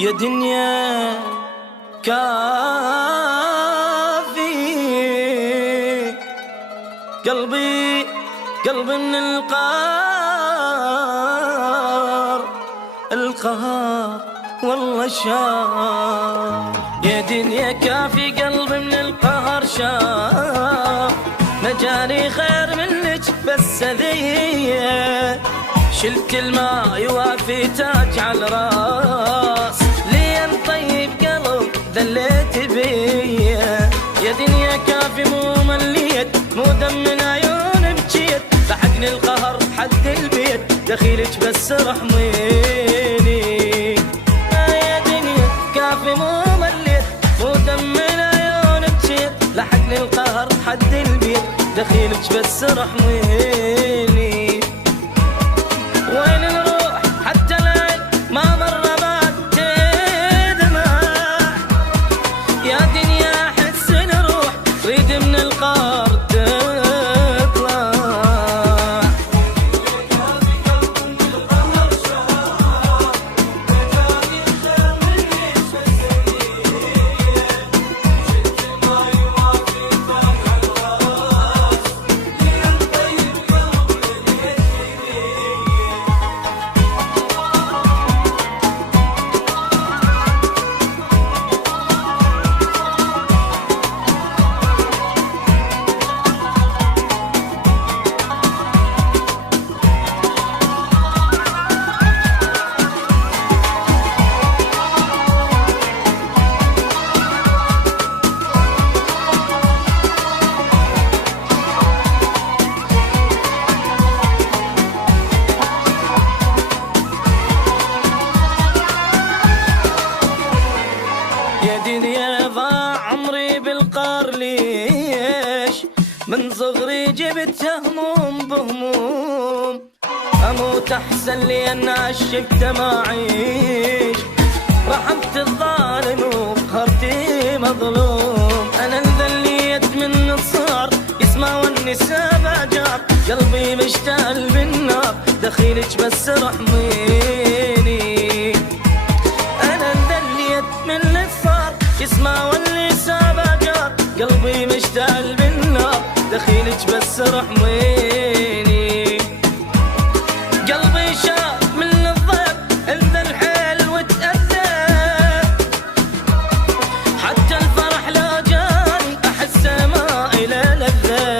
يا دنيا كافي قلبي من القهر والله شاف. يا دنيا كافي قلبي من القهر شاف، ما جاني خير منك بس ذي شلت الماء يوافي تاج على الراس، لين طيب قلب ذليت بيه. يا دنيا كافي مو مليت مو دم من عيون بجيت، لحقني القهر حد البيت دخيلك بس رحميني. يا دنيا كافي مو مليت مو دم من عيون بجيت، لحقني القهر حد البيت دخيلك بس رحميني. وين نروح حتى الليل ما مر بعد دمع، يا دنيا احس نروح ريد من القهر تطلع. يا دنيا ضاع عمري بالقار ليش، من صغري جبت هموم بهموم، اموت احسن لي ان عشقت ما اعيش. رحمت الظالم وقهرتي مظلوم، انا انذليت من الصغر يسمع والنساء جار، قلبي مشتعل بالنار دخيلك بس رحميني. انا انذليت من الصغر يسمع واللي سابع جار، قلبي مشتعل بالنار دخيلك بس رحميني. قلبي شاف من الضيق انذى الحيل وتأذى، حتى الفرح لو جاني احسه ما الى لذة.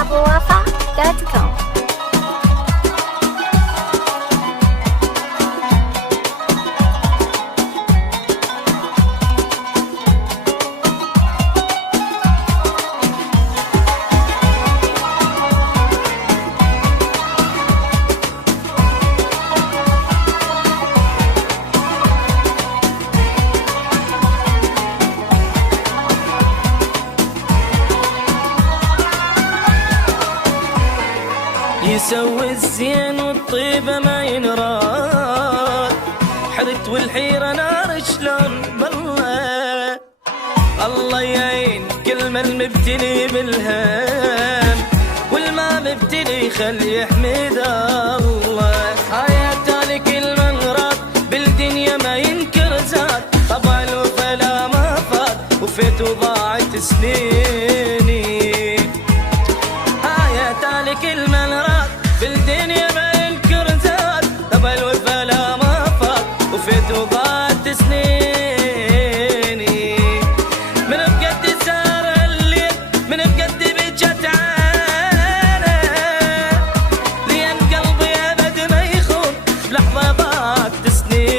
abuwafa.com. يسوي الزين والطيبة ما ينراد، حرت والحيرة نار شلون بالله. الله يعين كل من مبتلي بالهم، والما مبتلي خلي يحمد الله. يا تالي كل من راد بالدنيا ما ينكر زاد، طبع الوفا لا ما فات وفيت وضاعت سنيني. يا تالي كل من راد بالدنيا ما ينكر زاد، طبع الوفا لا ما فات وفيت وضاعت سنيني. من بقد سار الليل من بقد بجت عينه، لين قلبي ابد ما يخون بلحظه ضاعت سنين.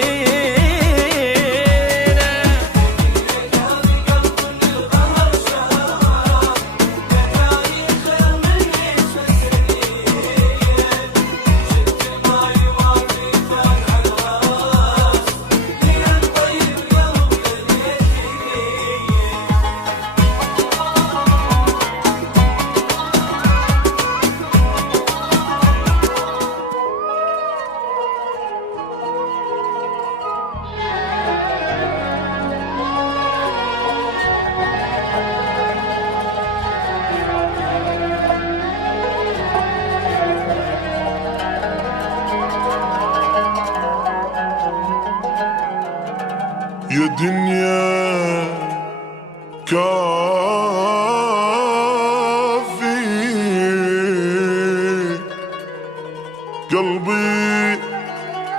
قلبي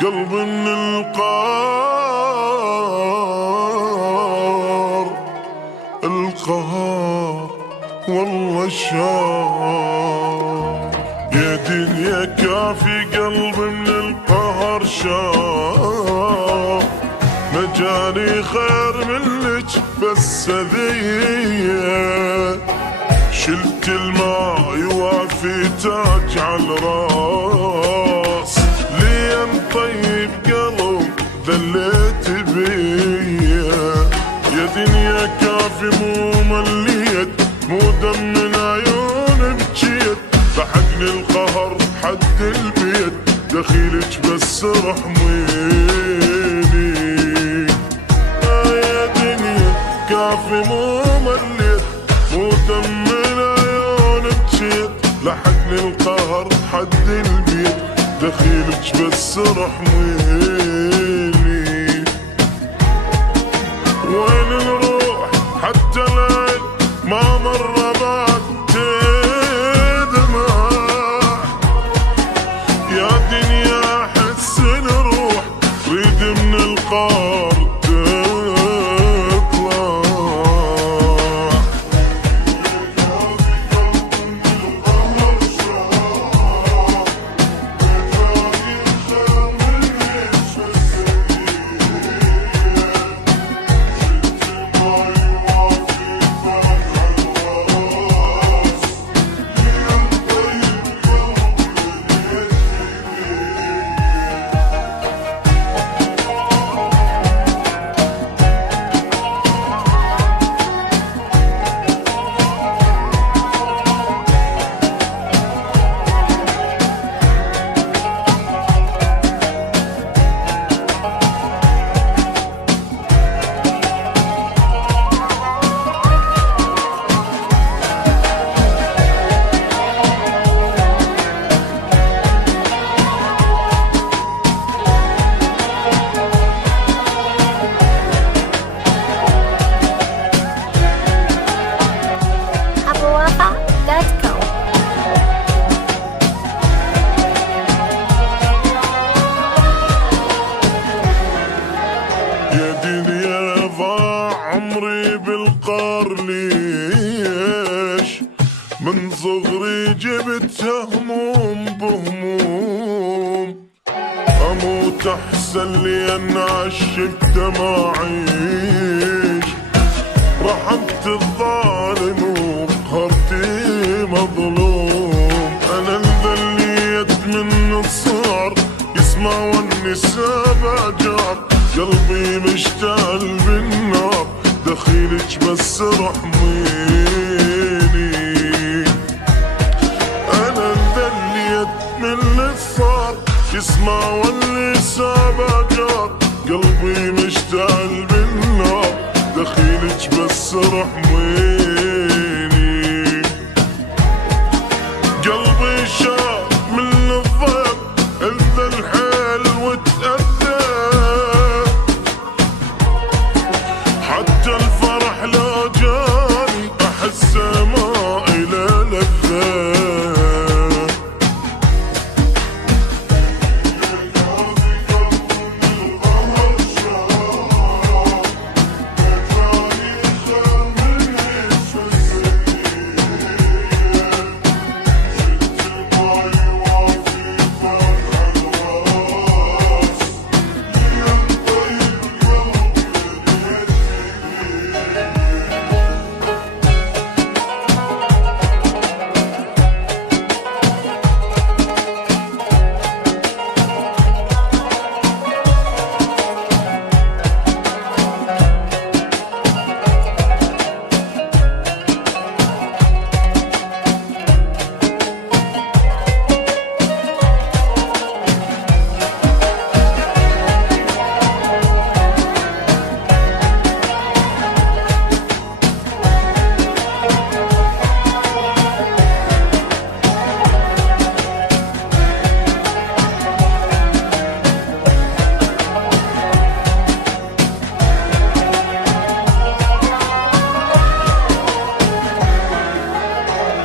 قلب من القهر والله الشار. يا دنيا كافي قلب من القهر شار، ما جاني خير منك بس هذية، شلت الماء يوافي تاج على الراس، لين طيب قلب ذليت بيا. يا دنيا كافي مو مليت، مو دم من عيون بجيت، لحقني القهر حد البيت، دخيلك بس رحميني. يا دنيا كافي مو مليت، مو دم من عيون بجيت، لحقني القهر حد البيت، دخيلك بس رحميني. وين نروح حتى الليل ما مر بعد دمع، يا دنيا احس نروح ريد من القار تطلع. يا دنيا ضاع عمري بالقار ليش، من صغري جبتها هموم بهموم، اموت احسن لي ان عشقت ما اعيش، رحمت الظالم وقهرتي مظلوم. انا انذليت من الصغر يسمع والنساء بجار، قلبي مشتعل بالنار، دخيلك بس رحميني. انا انذليت من الصغر يسمع والنساء بجار، قلبي مشتعل بالنار، دخيلك بس رحميني. قلبي شاب من الضيق انذل الحيل وتأذى، حتى الفرح لا جاني احسه ما إله لذة.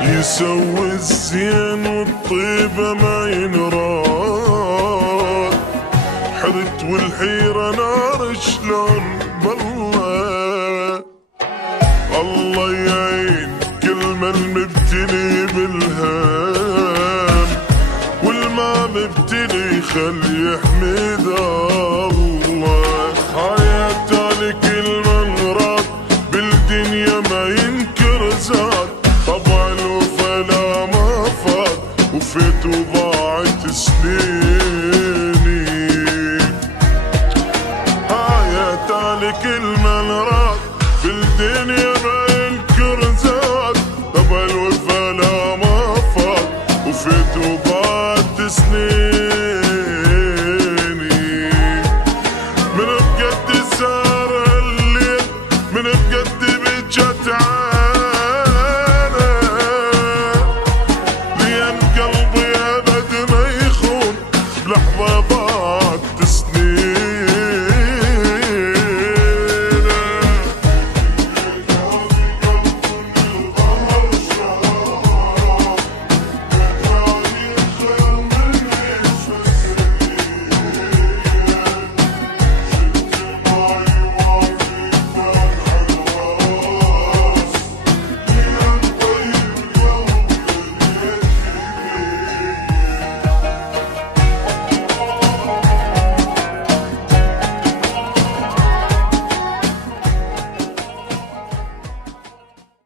يسوي الزين والطيبة ما ينراد، ضاقت والحيرة نار شلون بالله. الله يعين كل من مبتلي بالهام، والما مبتلي خلي يحمد الله. حياته لكل من راد بالدنيا ما ينكر زاد، طبع الوفا لا ما فات وفيت وضاعت سنين.